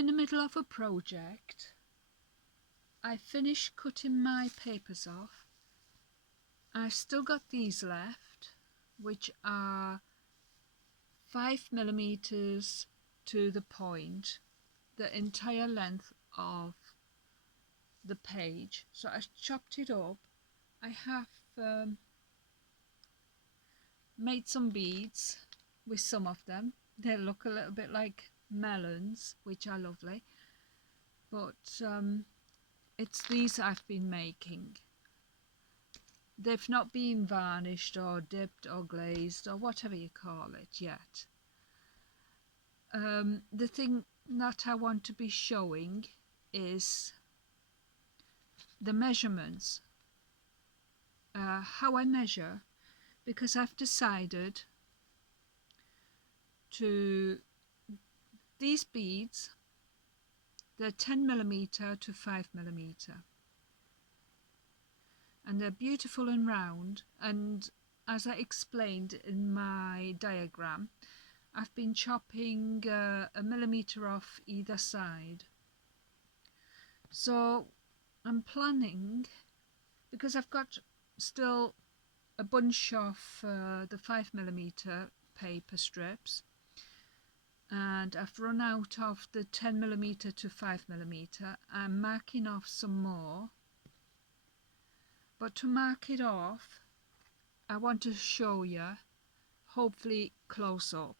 in the middle of a project. I finished cutting my papers off. I've still got these left, which are 5mm to the point, the entire length of the page. So I chopped it up. I have made some beads with some of them. They look a little bit like melons, which are lovely, but it's these I've been making. They've not been varnished or dipped or glazed or whatever you call it yet. The thing that I want to be showing is the measurements, how I measure, because I've decided to, these beads, they're 10mm to 5mm, and they're beautiful and round, and as I explained in my diagram, I've been chopping a millimetre off either side. So I'm planning, because I've got still a bunch of the 5mm paper strips, and I've run out of the 10mm to 5mm. I'm marking off some more, but to mark it off I want to show you, hopefully close up.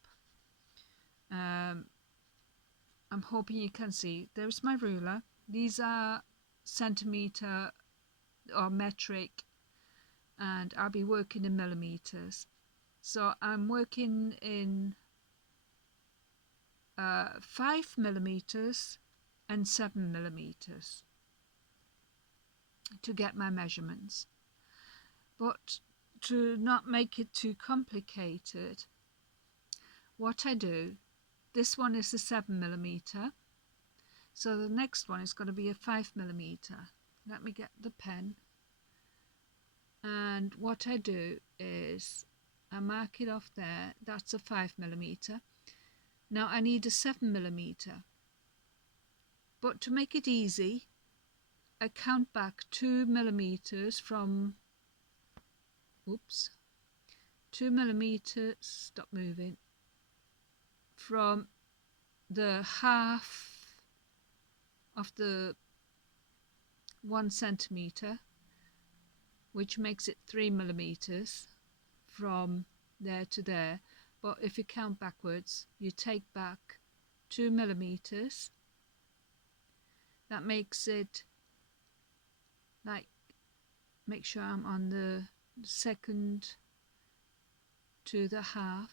I'm hoping you can see. There's my ruler. These are centimetre or metric, and I'll be working in millimetres. So I'm working in 5mm and 7mm to get my measurements. But to not make it too complicated, what I do, this one is a 7mm, so the next one is going to be a 5mm. Let me get the pen, and what I do is I mark it off there. That's a 5mm. Now I need a 7mm, but to make it easy I count back 2mm from, 2mm, stop moving, from the half of the 1 centimetre, which makes it 3mm from there to there. But if you count backwards, you take back 2mm. That makes it, like, make sure I'm on the second to the half.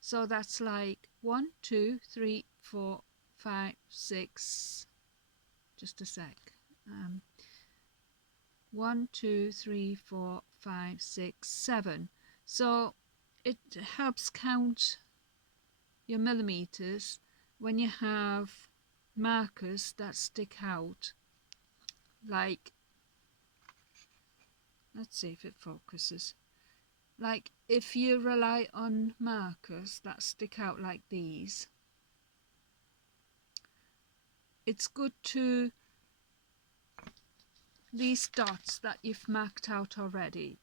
So that's like 1, 2, 3, 4, 5, 6, just a sec. 1, 2, 3, 4, 5, 6, 7. So it helps count your millimeters when you have markers that stick out. Like, let's see if it focuses. Like if you rely on markers that stick out like these, it's good to, these dots that you've marked out already,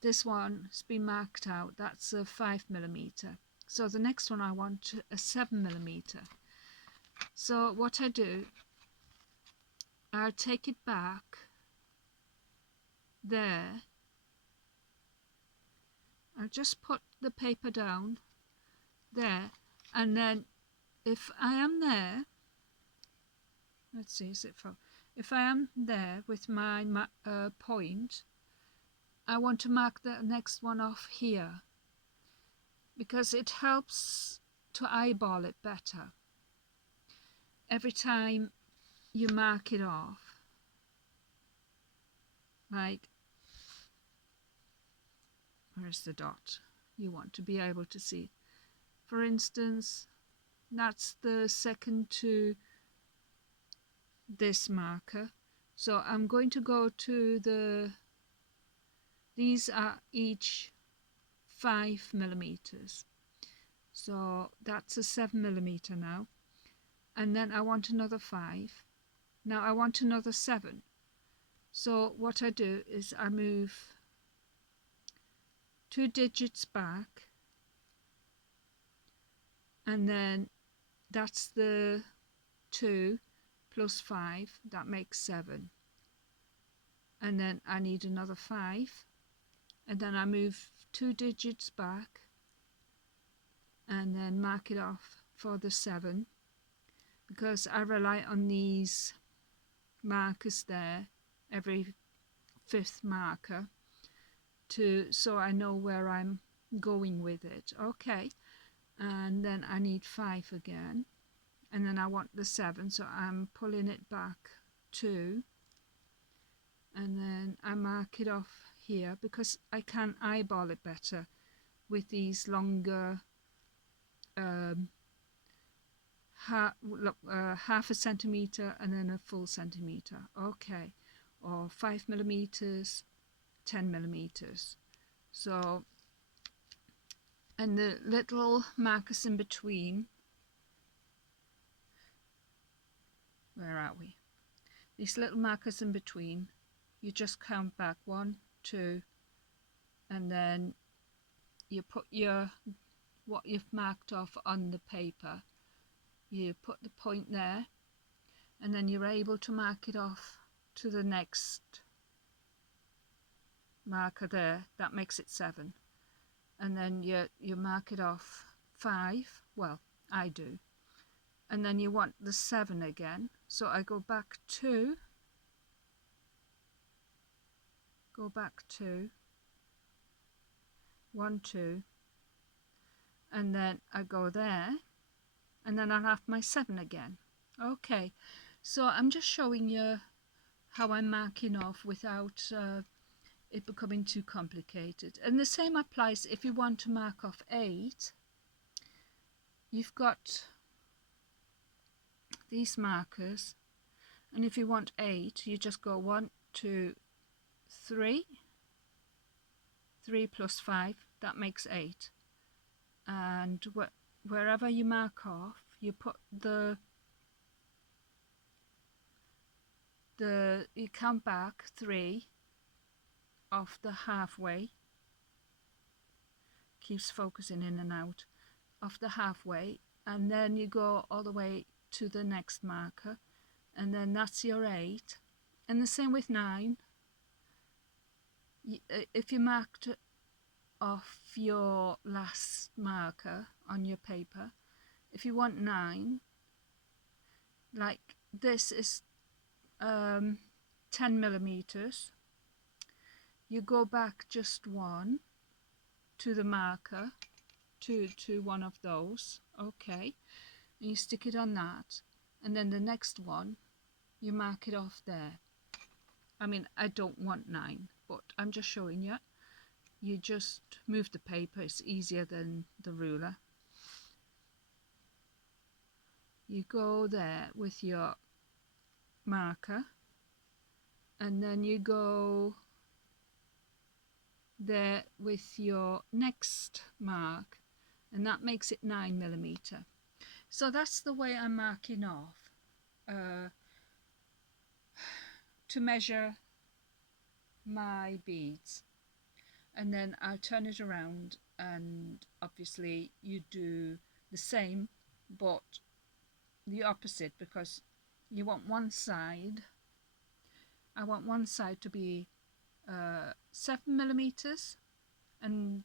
this one's been marked out, that's a 5mm. So the next one I want a 7mm. So what I do, I take it back there. I'll just put the paper down there, and then if I am there, let's see, is it for, if I am there with my point, I want to mark the next one off here, because it helps to eyeball it better every time you mark it off. Like, where's the dot? You want to be able to see. For instance, that's the second to this marker. So I'm going to go to the, these are each 5mm. So that's a 7mm now. and then I want another 5. Now I want another 7. So what I do is I move 2 digits back, and then that's the 2 plus 5, that makes 7. And then I need another 5, and then I move 2 digits back and then mark it off for the 7, because I rely on these markers there, every 5th marker, so I know where I'm going with it. Okay, and then I need 5 again, and then I want the 7, so I'm pulling it back 2, and then I mark it off here because I can eyeball it better with these longer half a centimetre and then a full centimetre. Okay, or 5 millimeters, 10 millimeters. So, and the little markers in between, where are we? These little markers in between, you just count back 1, 2, and then you put what you've marked off on the paper, you put the point there, and then you're able to mark it off to the next marker there. That makes it 7. And then you mark it off 5, well, I do, and then you want the 7 again, so I go back 2, 1, 2, and then I go there, and then I'll have my 7 again. Okay, so I'm just showing you how I'm marking off without it becoming too complicated. And the same applies if you want to mark off 8. You've got these markers, and if you want 8, you just go 1, 2, 3 plus 5, that makes 8. And wherever you mark off, you put you count back 3 off the halfway, keeps focusing in and out, off the halfway, and then you go all the way to the next marker, and then that's your 8. And the same with 9. If you marked off your last marker on your paper, if you want 9, like this is 10 millimeters, you go back just 1 to the marker, to one of those, okay, and you stick it on that, and then the next one you mark it off there. I mean, I don't want 9, but I'm just showing you. You just move the paper, it's easier than the ruler. You go there with your marker, and then you go there with your next mark, and that makes it 9 millimeter. So that's the way I'm marking off to measure my beads. And then I'll turn it around, and obviously you do the same but the opposite, because you want one side, I want one side to be 7 millimeters and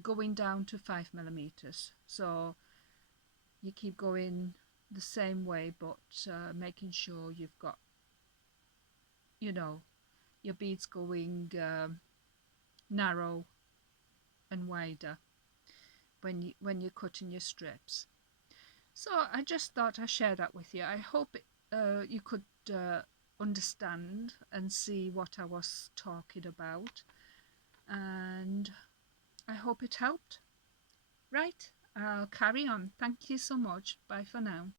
going down to 5 millimeters. So you keep going the same way, but making sure you've got, you know, your beads going narrow and wider when you're cutting your strips. So I just thought I'd share that with you. I hope you could understand and see what I was talking about, and I hope it helped. Right, I'll carry on. Thank you so much. Bye for now.